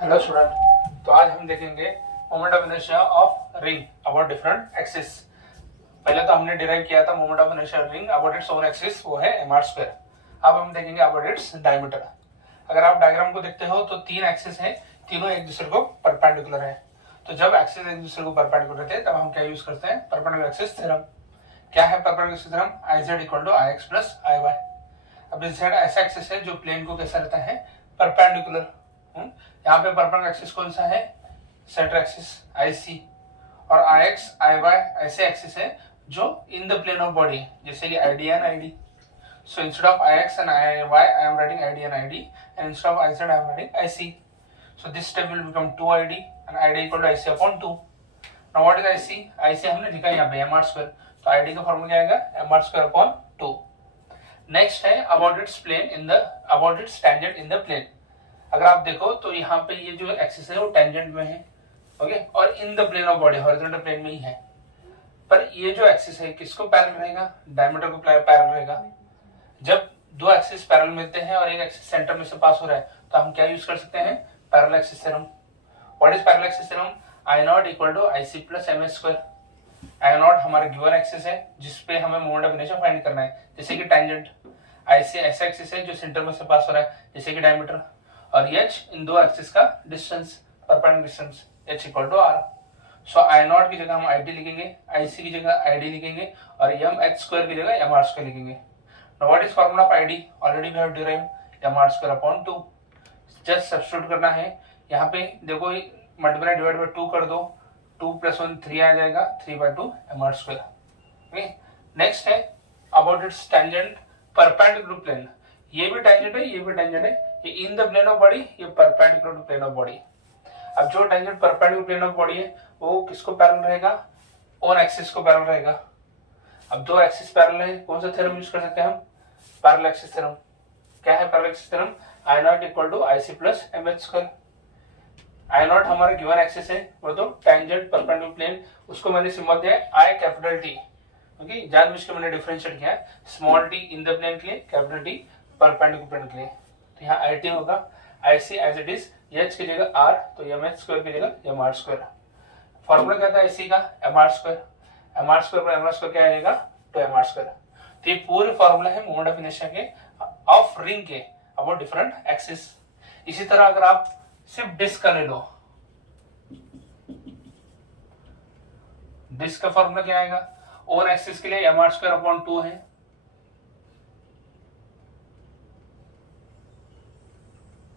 Hello student. तो आज हम देखेंगे moment of inertia of ring about different axis. पहले तो हमने डिराइव किया था moment of inertia ring about its own axis, वो है mr स्क्वायर। अब हम देखेंगे अबाउट इट्स डायमीटर। अगर आप डायग्राम को देखते हो तो तीन एक्सिस है, तीनों एक दूसरे को परपेंडिकुलर है। तो जब एक्सिस एक दूसरे को परपेंडिकुलर रहते हैं तब हम क्या यूज करते हैं? Perpendicular axis theorem. क्या है perpendicular axis theorem? iz equal to ix plus iy। अब z ऐसा एक्सिस है जो प्लेन को कैसा रहता है? परपेंडिकुलर। यहाँ पे परपेंडिकुलर एक्सिस कौन सा है? Centre axis IC। और IX IY ऐसे एक्सिस है जो in the plane of body, जैसे कि ID and ID। So instead of IX and IY, I am writing ID and ID, and instead of IZ, I am writing IC. So this step will become 2ID and ID equal to IC upon 2. Now what is IC? IC हमने लिखा यहाँ पे mr square, तो ID का formula क्या आएगा? mr square upon 2. Next है about its plane in the about its tangent in the plane। अगर आप देखो तो यहाँ पे ये जो एक्सिस है वो टेंजेंट में है, ओके, और in the plane of body horizontal plane में ही है। पर ये जो एक्सिस है किसको पैरेलल रहेगा? डायमीटर को पैरेलल रहेगा। जब दो एक्सिस पैरेलल मिलते हैं और एक एक्सिस सेंटर में से पास हो रहा है तो हम क्या यूज कर सकते हैं? Parallel axis theorem. What is parallel axis theorem? I not equal to IC plus MS square. I naught हमारा गिवन एक्सिस है जिसपे हमें मोमेंट ऑफ इनर्शिया फाइंड करना है, जैसे कि टेंजेंट। IC ऐसा एक्सिस है जो सेंटर में से पास हो रहा है, जैसे कि डायमीटर। और h इन दो एक्सिस का distance, perpendicular distance, h equal to r। So I naught की जगह हम ID लिखेंगे, IC की जगह ID लिखेंगे, और mh स्क्वायर की जगह mr स्क्वायर लिखेंगे। Now what is formula of ID? Already we have derived mr square upon 2। Just substitute करना है। यहाँ पे देखो मल्टीप्लाई डिवाइड बाय 2 कर दो, 2 प्लस 1 3 आ जाएगा, 3/2 mr स्क्वायर। ओके, नेक्स्ट है about its tangent perpendicular plane. ये भी टेंजेंट है, ये भी टेंजेंट है। ये in the plane of body, ये perpendicular to plane of body. अब जो tangent perpendicular plane of body है वो किसको पैरेलल रहेगा? ओन एक्सिस को पैरेलल रहेगा। अब दो एक्सिस पैरेलल है, कौन सा थ्योरम यूज कर सकते हैं हम? Parallel axis theorem. क्या है parallel axis theorem? I not equal to IC plus MH square. I naught हमारा गिवन एक्सिस है, वो तो टेंजेंट परपेंडिकुलर प्लेन, उसको मैंने सिंबल दिया है I कैपिटल T। ओके, जानबूझ के मैंने डिफरेंशिएट किया है, small t in the plane के लिए, कैपिटल T परपेंडिकुलर प्लेन के लिए। तो यहाँ IT होगा IC as it is, h की जगह r, तो mh स्क्वायर की जगह mr स्क्वायर। फॉर्मूला क्या था IC का? mr square. mr स्क्वायर पर mr स्क्वायर क्या आ जाएगा? 2mr square. तो ये पूरे फॉर्मूला है मोमेंट ऑफ इनर्शिया के ऑफ रिंग के अबाउट डिफरेंट एक्सिस। इसी तरह अगर आप सिर्फ डिस्क का ले लो, डिस्क का फॉर्मूला क्या आएगा? ओन एक्सिस के लिए mr स्क्वायर अपॉन 2 है।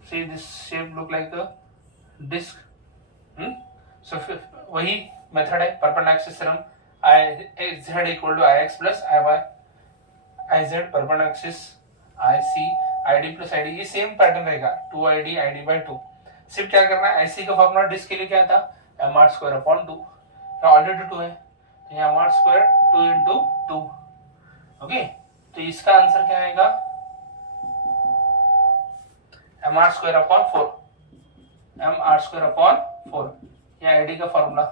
See this shape look like a disc. So वही मेथड है perpendicular axis theorem. z equal to ix plus iy, iz perpendicular axis IC ID plus ID, ये same pattern रहेगा 2ID ID bye 2। सिर्फ क्या करना है, IC का formula disc के लिए क्या था? mr square upon 2। ऑलरेडी 2 है तो यहाँ mr स्क्वायर 2 इंटू 2। ओके, तो इसका आंसर क्या आएगा? mr square upon 4। mr square upon 4, ये आईडी का फॉर्मूला।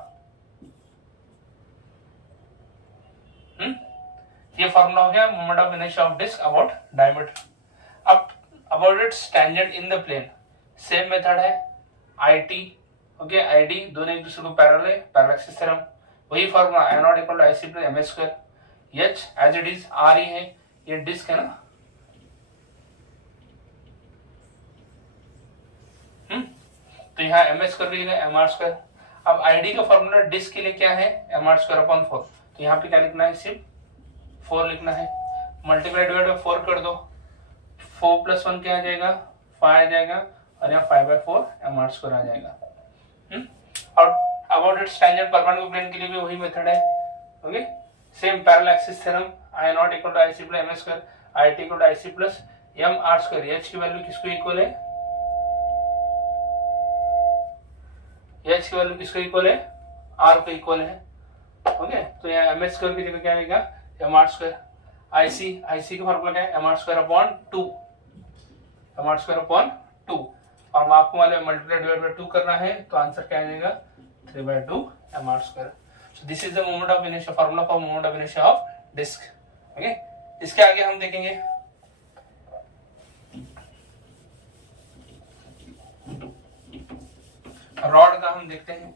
ये फॉर्मूला हो गया moment of inertia of disc about diameter. अब about its tangent in the plane, same method है IT। ओके, ID दोनों एक दूसरे को पैरेलल है, पैरेलल एक्सिस थ्योरम। वही formula I not equal to IC plus MS square. h as it is r ही है, ये डिस्क है ना। तो यहाँ MS स्क्वायर की जगह mr स्क्वायर। अब ID का फॉर्मूला डिस्क के लिए क्या है? mr square upon 4। तो यहाँ पे क्या लिखना है? सिर्फ 4 लिखना है। मल्टीप्लाई डिवाइड बाय 4 कर दो, 4 प्लस 1 क्या आ जाएगा? 5 आ जाएगा, और यहाँ 5/4 mr स्क्वायर आ जाएगा। और about its tangent perpendicular plane के लिए भी वही मेथड है। Okay, same parallel axis theorem. I not equal to IC plus MS square, IT equal to IC plus mr square. h की वैल्यू किसको इक्वल है? h की वैल्यू किसको इक्वल है? r को इक्वल है। ओके, तो यहाँ MS स्क्वायर की जगह क्या आएगा? mr square. IC का फॉर्मूला क्या है? mr square upon 2। mr square upon 2, और आपको वाले मल्टीप्लाई डिवाइड बाय 2 करना है, तो आंसर क्या आ जाएगा? 3/2 mr square. So this is the moment of inertia, formula for moment of inertia of disc. Okay, इसके आगे हम देखेंगे रॉड का हम देखते हैं।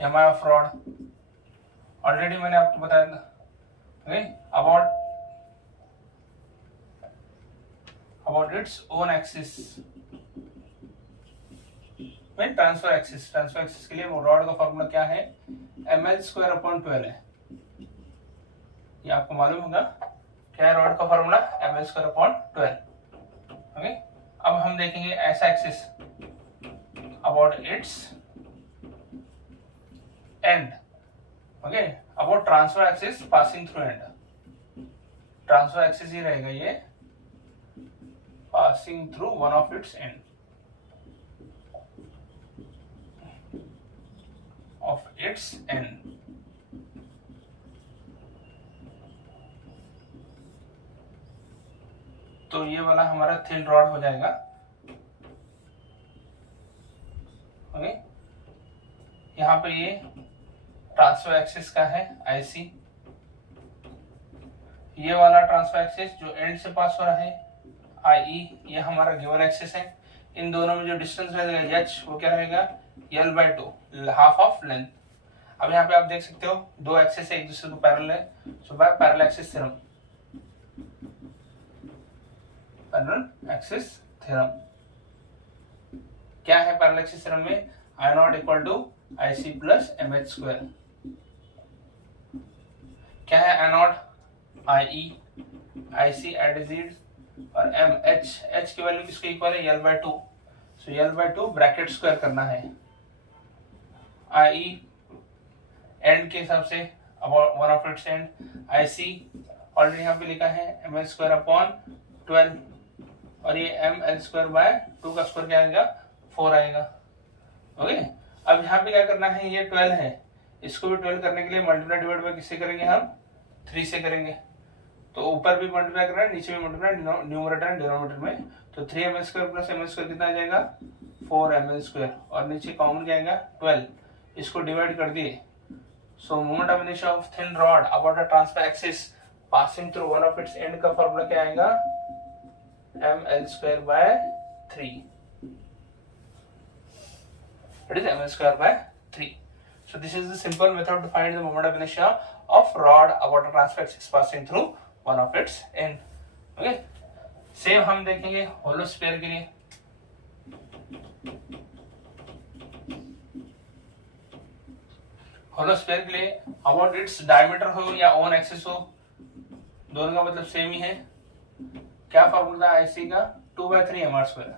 M I of rod already मैंने आपको बताया था, okay, about its own axis में ट्रांसफर एक्सिस के लिए रॉड का फॉर्मूला क्या है, ml²/12 है। ये आपको मालूम होगा क्या है रॉड का फॉर्मूला, ml²/12। ओके, अब हम देखेंगे ऐसा axis about its end, okay, about transfer axis passing through end. Transfer axis ही रहेगा ये, passing through one of its end of its end। तो ये वाला हमारा थिन रॉड हो जाएगा। ओके, यहाँ पे ये ट्रांसफर एक्सिस का है IC, ये वाला ट्रांसफर एक्सिस जो एंड से पास हो रहा है IE, ये हमारा गिवन एक्सिस है। इन दोनों में जो डिस्टेंस रहेगा h वो क्या रहेगा, L/2, हाफ ऑफ लेंथ। अब यहाँ पे आप देख सकते हो दो एक्सिस एक दूसरे को पैरेलल है, so by parallel axis theorem, parallel axis theorem क्या है पैरेलल एक्सिस थ्योरम में, I0 = IC + MH²। क्या है I0, IE, IC एडिजिड और h की वैल्यू किसके इक्वल है, L/2, सो L/2 ब्रैकेट स्क्वायर करना है। IE एंड के हिसाब say about one of its and, IC already यहाँ पे लिखा है ml²/12 और ये ml²/2 का स्क्वायर क्या आएगा, 4 आएगा। ओके, अब यहाँ पे क्या करना है, ये 12 है, इसको भी 12 करने के लिए मल्टीप्लाई डिवाइड बाय किससे करेंगे हम, 3 से करेंगे। तो ऊपर भी मल्टीप्लाई करना है, नीचे भी मल्टीप्लाई, न्यूमरेटर एंड डिनोमिनेटर में। तो 3ml² + ml² कितना आ जाएगा, 4ml², और नीचे कॉमन क्या आएगा, 12, इसको डिवाइड कर दिए। सो moment of inertia of thin rod about the transfer axis passing through one of its and का फॉर्मूला क्या आएगा, ml²/3, it is ml²/3। so this is the simple method to find the moment of inertia of rod about a transfer axis passing through one of its end। Okay, same हम देखेंगे होलो sphere के लिए। होलो sphere के लिए about its diameter हो या own axis हो, दोनों का मतलब सेम ही है। क्या फॉर्मूला है IC का, 2/3 mr²,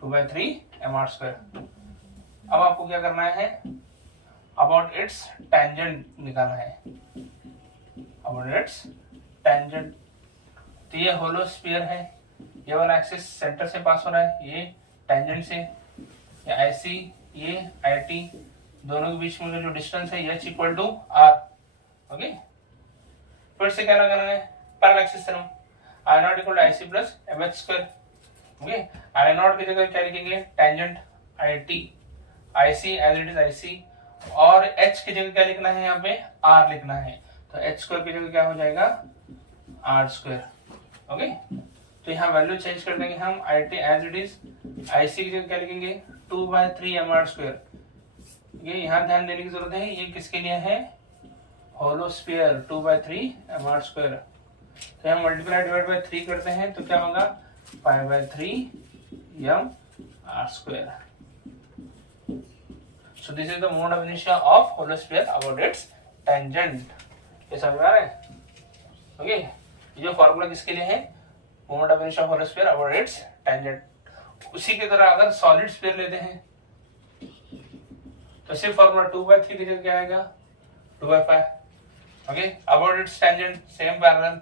2/3 mr²। अब आपको क्या करना है, अबाउट इट्स टेंजेंट निकालना है, अबाउट इट्स टेंजेंट। तो ये होलो स्फीयर है, ये वाला एक्सिस सेंटर से पास हो रहा है, ये टेंजेंट से, ये IC, ये IT, दोनों के बीच में जो डिस्टेंस है h = r। ओके, फिर से क्या लगाना है, parallel axis theorem, I0 = IC + MH²। Okay, I0 की जगह क्या लिखेंगे, tangent IT, IC as it is IC, और h की जगह क्या लिखना है, यहाँ पे r लिखना है। तो h² की जगह क्या हो जाएगा, r²। ओके, तो यहाँ वैल्यू चेंज कर देंगे हम, IT as it is, IC की जगह क्या लिखेंगे, 2/3 mr²। ये यहाँ ध्यान देने की जरूरत है, ये किसके लिए है, होलो स्फीयर, 2/3 mr²। तो हम मल्टीप्लाई डिवाइड बाय 3 करते हैं तो क्या होगा, 5/3 mr²। So this is the moment of inertia of hollow sphere about its tangent। ये समझ में आ रहा है, ओके। ये जो फॉर्मूला किसके लिए है, moment of inertia of hollow sphere about its tangent. उसी की तरह अगर सॉलिड स्फीयर लेते हैं तो सिर्फ फॉर्मूला 2/3 की जगह क्या आएगा, 2/5। Okay, about its tangent same parallel,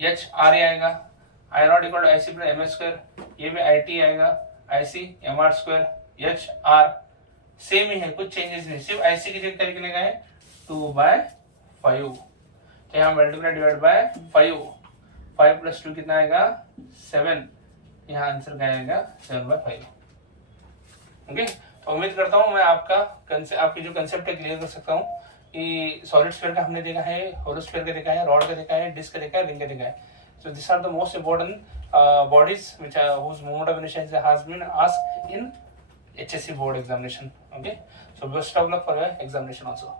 h r आएगा, I0 = IC + MH², ये भी IT आएगा, IC mr², h r same ही है, कुछ चेंजेस नहीं, सिर्फ IC की जगह क्या लिखने का है, 2/5। तो यहाँ मल्टीप्लाई डिवाइड बाय 5, 5 + 2 कितना आएगा, 7। यहाँ आंसर क्या आएगा, 7/5। ओके, तो उम्मीद करता हूँ मैं आपकी जो कंसेप्ट है क्लियर कर सकता हूँ कि सॉलिड स्फीयर का हमने देखा है, होलो स्फीयर का देखा है, रॉड का देखा है, डिस्क का देखा है, रिंग का देखा है. So these are the most important bodies whose moment of inertia has been asked in HSC board examination. Okay, so best of luck for your examination also.